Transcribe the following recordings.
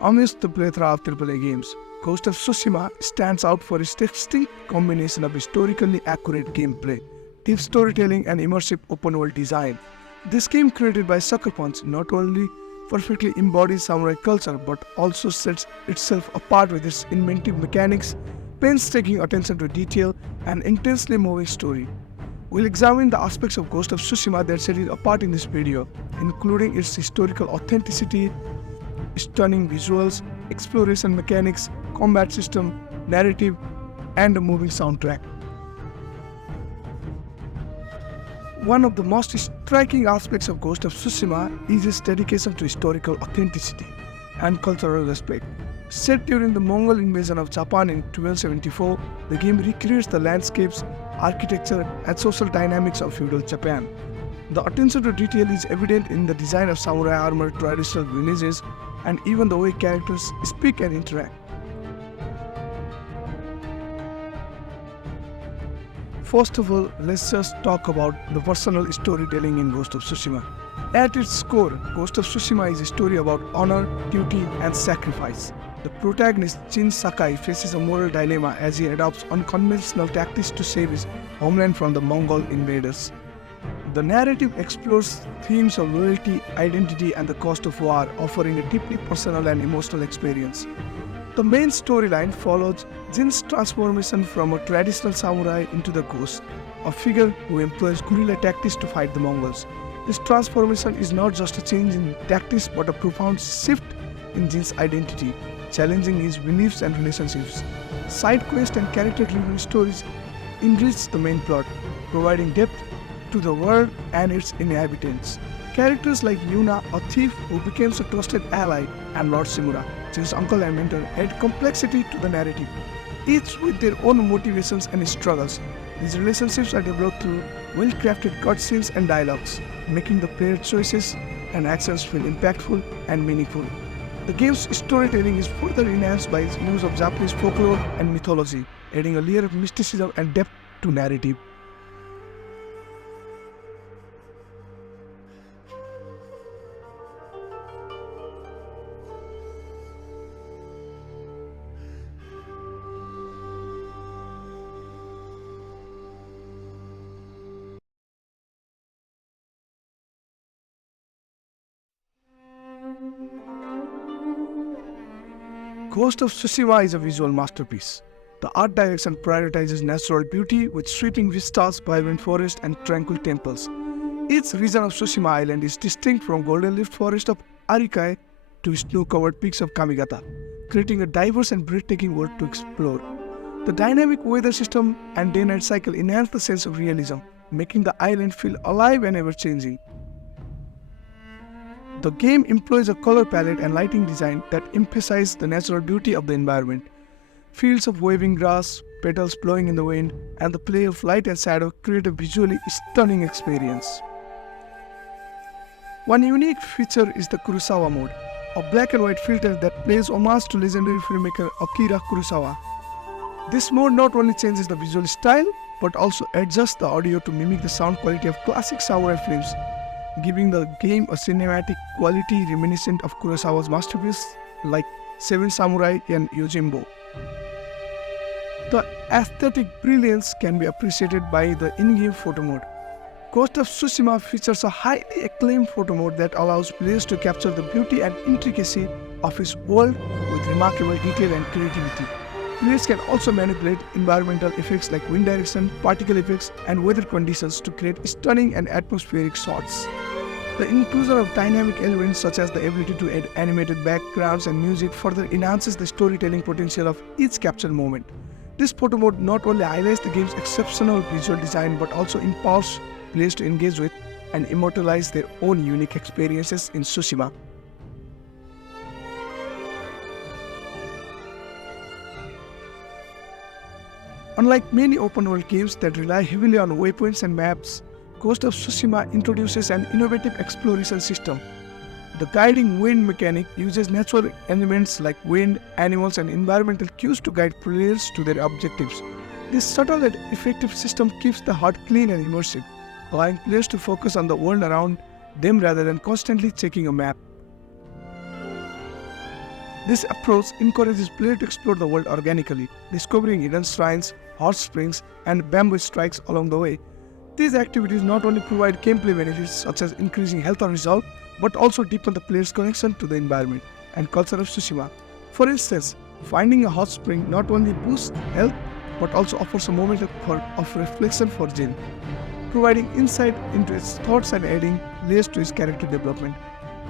Amidst the plethora of AAA games, Ghost of Tsushima stands out for its distinct combination of historically accurate gameplay, deep storytelling, and immersive open-world design. This game, created by Sucker Punch, not only perfectly embodies samurai culture but also sets itself apart with its inventive mechanics, painstaking attention to detail, and intensely moving story. We'll examine the aspects of Ghost of Tsushima that set it apart in this video, including its historical authenticity, stunning visuals, exploration mechanics, combat system, narrative, and a moving soundtrack. One of the most striking aspects of Ghost of Tsushima is its dedication to historical authenticity and cultural respect. Set during the Mongol invasion of Japan in 1274, the game recreates the landscapes, architecture, and social dynamics of feudal Japan. The attention to detail is evident in the design of samurai armor, traditional villages, and even the way characters speak and interact. First of all, let's just talk about the personal storytelling in Ghost of Tsushima. At its core, Ghost of Tsushima is a story about honor, duty, and sacrifice. The protagonist, Jin Sakai, faces a moral dilemma as he adopts unconventional tactics to save his homeland from the Mongol invaders. The narrative explores themes of loyalty, identity, and the cost of war, offering a deeply personal and emotional experience. The main storyline follows Jin's transformation from a traditional samurai into the ghost, a figure who employs guerrilla tactics to fight the Mongols. This transformation is not just a change in tactics but a profound shift in Jin's identity, challenging his beliefs and relationships. Side quests and character-driven stories enrich the main plot, providing depth to the world and its inhabitants. Characters like Yuna, a thief who becomes a trusted ally, and Lord Shimura, Jin's uncle and mentor, add complexity to the narrative, each with their own motivations and struggles. These relationships are developed through well-crafted cutscenes and dialogues, making the player choices and actions feel impactful and meaningful. The game's storytelling is further enhanced by its use of Japanese folklore and mythology, adding a layer of mysticism and depth to narrative. Ghost of Tsushima is a visual masterpiece. The art direction prioritizes natural beauty with sweeping vistas, vibrant forests, and tranquil temples. Each region of Tsushima Island is distinct from golden leaf forest of Arikai to snow-covered peaks of Kamigata, creating a diverse and breathtaking world to explore. The dynamic weather system and day-night cycle enhance the sense of realism, making the island feel alive and ever-changing. The game employs a color palette and lighting design that emphasize the natural beauty of the environment. Fields of waving grass, petals blowing in the wind, and the play of light and shadow create a visually stunning experience. One unique feature is the Kurosawa mode, a black and white filter that plays homage to legendary filmmaker Akira Kurosawa. This mode not only changes the visual style, but also adjusts the audio to mimic the sound quality of classic samurai films, giving the game a cinematic quality reminiscent of Kurosawa's masterpieces like Seven Samurai and Yojimbo. The aesthetic brilliance can be appreciated by the in-game photo mode. Ghost of Tsushima features a highly acclaimed photo mode that allows players to capture the beauty and intricacy of its world with remarkable detail and creativity. Players can also manipulate environmental effects like wind direction, particle effects, and weather conditions to create stunning and atmospheric shots. The inclusion of dynamic elements such as the ability to add animated backgrounds and music further enhances the storytelling potential of each captured moment. This photo mode not only highlights the game's exceptional visual design but also empowers players to engage with and immortalize their own unique experiences in Tsushima. Unlike many open-world games that rely heavily on waypoints and maps, Ghost of Tsushima introduces an innovative exploration system. The guiding wind mechanic uses natural elements like wind, animals, and environmental cues to guide players to their objectives. This subtle and effective system keeps the HUD clean and immersive, allowing players to focus on the world around them rather than constantly checking a map. This approach encourages players to explore the world organically, discovering hidden shrines, hot springs, and bamboo strikes along the way. These activities not only provide gameplay benefits such as increasing health or resolve, but also deepen the player's connection to the environment and culture of Tsushima. For instance, finding a hot spring not only boosts health, but also offers a moment of reflection for Jin, providing insight into his thoughts and adding layers to his character development.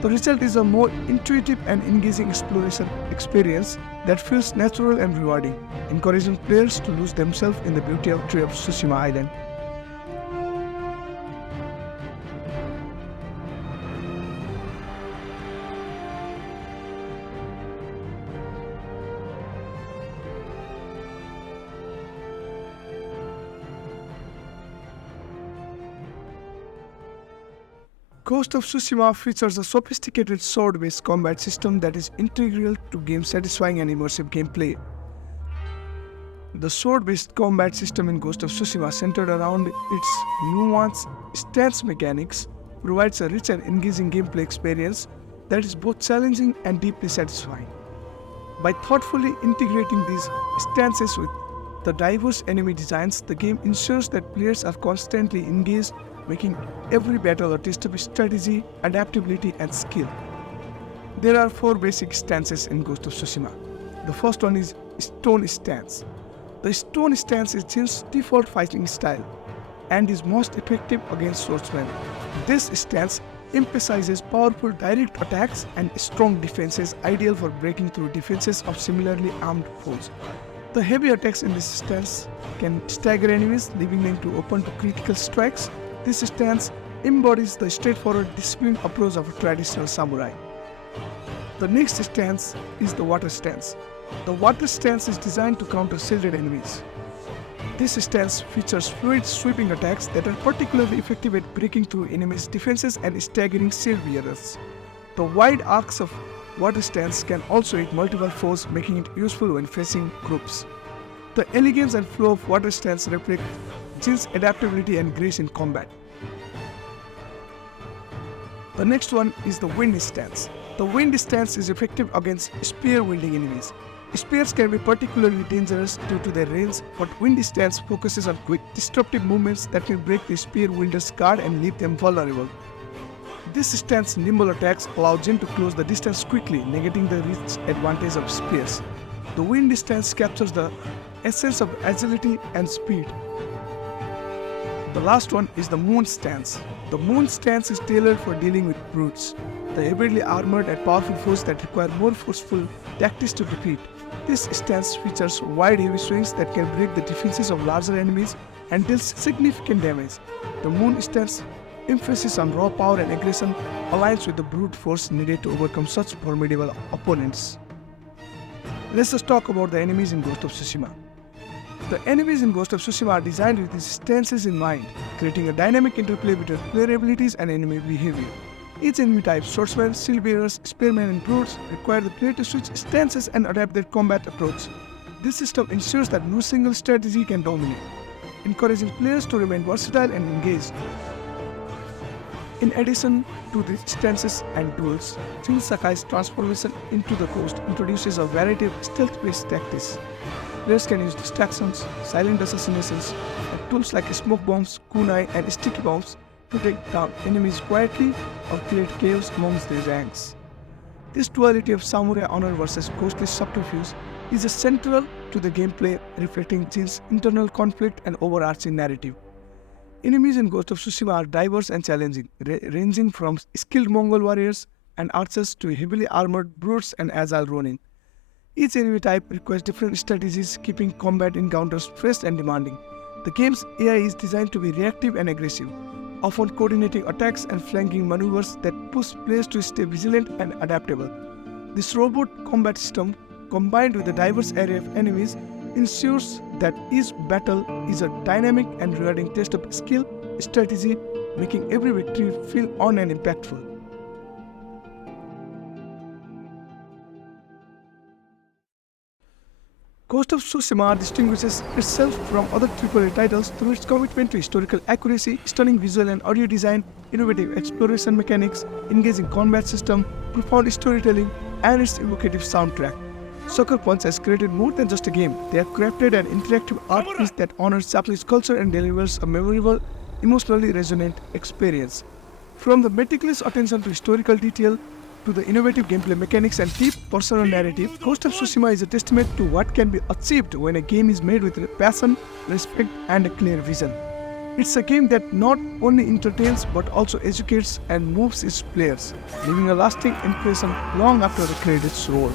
The result is a more intuitive and engaging exploration experience that feels natural and rewarding, encouraging players to lose themselves in the beauty of Tsushima Island. Ghost of Tsushima features a sophisticated sword-based combat system that is integral to game's satisfying and immersive gameplay. The sword-based combat system in Ghost of Tsushima, centered around its nuanced stance mechanics, provides a rich and engaging gameplay experience that is both challenging and deeply satisfying. By thoughtfully integrating these stances with the diverse enemy designs, the game ensures that players are constantly engaged, making every battle a test of strategy, adaptability, and skill. There are 4 basic stances in Ghost of Tsushima. The first one is Stone Stance. The Stone Stance is Jin's default fighting style and is most effective against swordsmen. This stance emphasizes powerful direct attacks and strong defenses, ideal for breaking through defenses of similarly armed foes. The heavy attacks in this stance can stagger enemies, leaving them open to critical strikes. This stance embodies the straightforward, disciplined approach of a traditional samurai. The next stance is the Water Stance. The Water Stance is designed to counter shielded enemies. This stance features fluid sweeping attacks that are particularly effective at breaking through enemies' defenses and staggering shield bearers. The wide arcs of Water Stance can also hit multiple foes, making it useful when facing groups. The elegance and flow of Water Stance reflect Jin's adaptability and grace in combat. The next one is the Wind Stance. The Wind Stance is effective against spear-wielding enemies. Spears can be particularly dangerous due to their range, but Wind Stance focuses on quick, disruptive movements that can break the spear wielder's guard and leave them vulnerable. This stance's nimble attacks allow Jin to close the distance quickly, negating the reach advantage of spears. The Wind Stance captures the essence of agility and speed. The last one is the Moon Stance. The Moon Stance is tailored for dealing with brutes, the heavily armored and powerful foes that require more forceful tactics to defeat. This stance features wide heavy swings that can break the defenses of larger enemies and deals significant damage. The Moon Stance emphasis on raw power and aggression aligns with the brute force needed to overcome such formidable opponents. Let's just talk about the enemies in Ghost of Tsushima. The enemies in Ghost of Tsushima are designed with these stances in mind, creating a dynamic interplay between player abilities and enemy behavior. Each enemy type, swordsmen, shield bearers, spearmen, and brutes, require the player to switch stances and adapt their combat approach. This system ensures that no single strategy can dominate, encouraging players to remain versatile and engaged. In addition to the stances and duels, Jin Sakai's transformation into the ghost introduces a variety of stealth-based tactics. Players can use distractions, silent assassinations, and tools like smoke bombs, kunai, and sticky bombs to take down enemies quietly or create chaos amongst their ranks. This duality of samurai honor versus ghostly subterfuge is central to the gameplay, reflecting Jin's internal conflict and overarching narrative. Enemies in Ghost of Tsushima are diverse and challenging, ranging from skilled Mongol warriors and archers to heavily armored brutes and agile ronin. Each enemy type requires different strategies, keeping combat encounters fresh and demanding. The game's AI is designed to be reactive and aggressive, often coordinating attacks and flanking maneuvers that push players to stay vigilant and adaptable. This robot combat system, combined with a diverse array of enemies, ensures that each battle is a dynamic and rewarding test of skill, strategy, making every victory feel on and impactful. Ghost of Tsushima distinguishes itself from other AAA titles through its commitment to historical accuracy, stunning visual and audio design, innovative exploration mechanics, engaging combat system, profound storytelling, and its evocative soundtrack. Sucker Punch has created more than just a game. They have crafted an interactive art piece that honors Japanese culture and delivers a memorable, emotionally resonant experience. From the meticulous attention to historical detail to the innovative gameplay mechanics and deep personal narrative, Ghost of Tsushima is a testament to what can be achieved when a game is made with passion, respect, and a clear vision. It's a game that not only entertains but also educates and moves its players, leaving a lasting impression long after the credits roll.